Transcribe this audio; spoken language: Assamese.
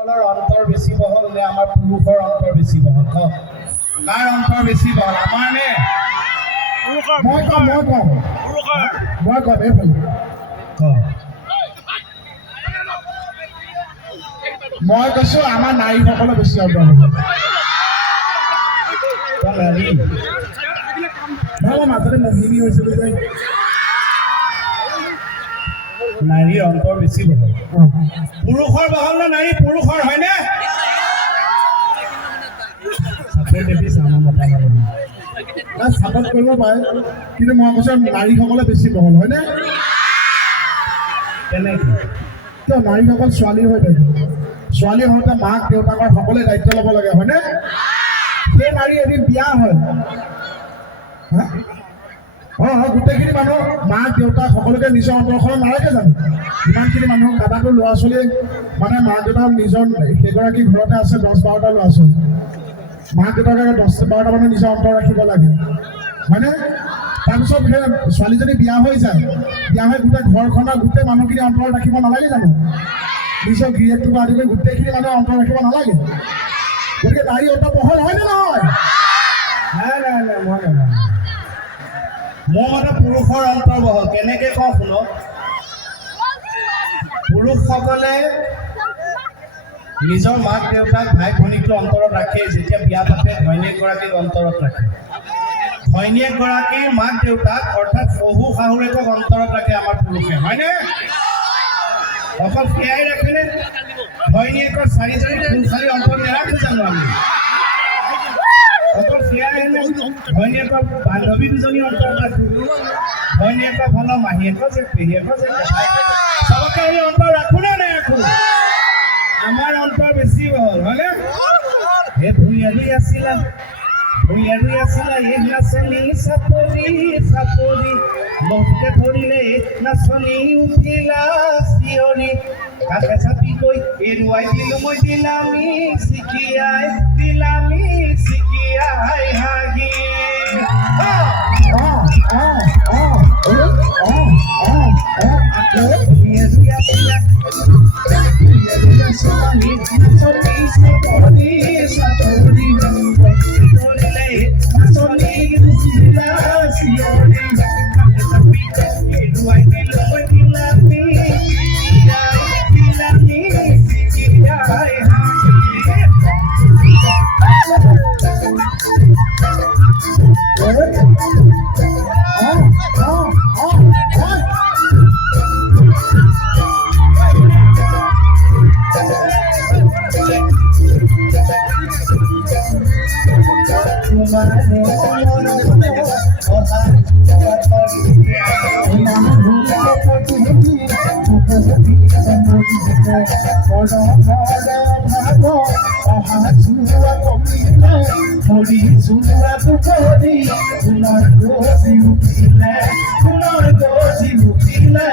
সকলৰ অন্তৰ বেছি বহল নে আমাৰ পুৰুষৰ অন্তৰ বেছি বহল কওক কাৰ অন্তৰ বেছি বহল আমাৰ নে মই কম এইফালে মই কৈছো আমাৰ নাৰীসকলৰ বেছি অন্তৰ বহল মাজতে মোহিনী হৈছিলো যে নাৰীৰ অন্তৰ বেছি বহল পুৰুষৰ বহল নে নাৰী পুৰুষৰ হয়নে চাপৰ্ট কৰিব পাৰে কিন্তু মই কৈছো নাৰীসকলে বেছি বহল হয়নে কেনেকৈ কিয় নাৰীসকল ছোৱালী হৈ থাকে ছোৱালী হওঁতে মাক দেউতাকৰ সকলোৱে দায়িত্ব ল'ব লাগে হয়নে সেই নাৰী এদিন বিয়া হয় গোটেইখিনি মানুহ মাক দেউতাক সকলোকে নিজৰ অন্তৰখনত নাৰাখে জানো ইমানখিনি মানুহ দাদাটো ল'ৰা ছোৱালী মানে মাক দেউতাক নিজৰ সেইগৰাকী ঘৰতে আছে 10-12টা ল'ৰা ছোৱালী মাক দেউতাকে 10-12টা মানুহ নিজৰ অন্তৰ ৰাখিব লাগে হয়নে তাৰপিছত সেই ছোৱালীজনী বিয়া হৈ যায় বিয়া হৈ গোটেই ঘৰখনৰ গোটেই মানুহখিনি অন্তৰ ৰাখিব নালাগে জানো নিজৰ গিৰিয়েকটোক আদি কৰি গোটেইখিনি মানুহে অন্তৰ ৰাখিব নালাগে গতিকে নাৰী অন্তৰ বহল হয়নে নহয় নাই মই নাজানো মোৰ মতে পুৰুষৰ অন্তৰ বহল কেনেকে কওঁ শুনক পুৰুষসকলে নিজৰ মাক দেউতাক ভাই ভনীকটো অন্তৰত ৰাখে যেতিয়া বিয়া পাতে ঘৈণীয়েকগৰাকীক অন্তৰত ৰাখে ঘৈণীয়েকগৰাকীৰ মাক দেউতাক অৰ্থাৎ শহু শাহুৰেকক অন্তৰত ৰাখে আমাৰ পুৰুষে হয়নে অকল সেয়াই ৰাখেনে ঘৈণীয়েকৰ চাৰিজনী ফুলচাৰী অন্তৰত নেৰাখে জানো আমি অকল সেয়াই ঘৈণীয়েকৰ বান্ধৱী দুজনী অন্তৰত ৰাখো ঘৈণীয়েকৰ ভালৰ মাহীয়েকৰ যে পেহীয়েকৰ যে চবকে আমি অন্তৰ ৰাখো নে নাৰাখো আমাৰ অন্তৰ বেছি বহল হয়নে এই ভূঞাৰী আছিলা এই নাচনী চাপৰি মহতে ধৰিলে নাচনী উঠিলা চিঞৰি কাষে চাপি গৈ এৰুৱাই দিলো মই দিলামি চিকিয়াই হাঁহি পুনৰ গজি উঠিলে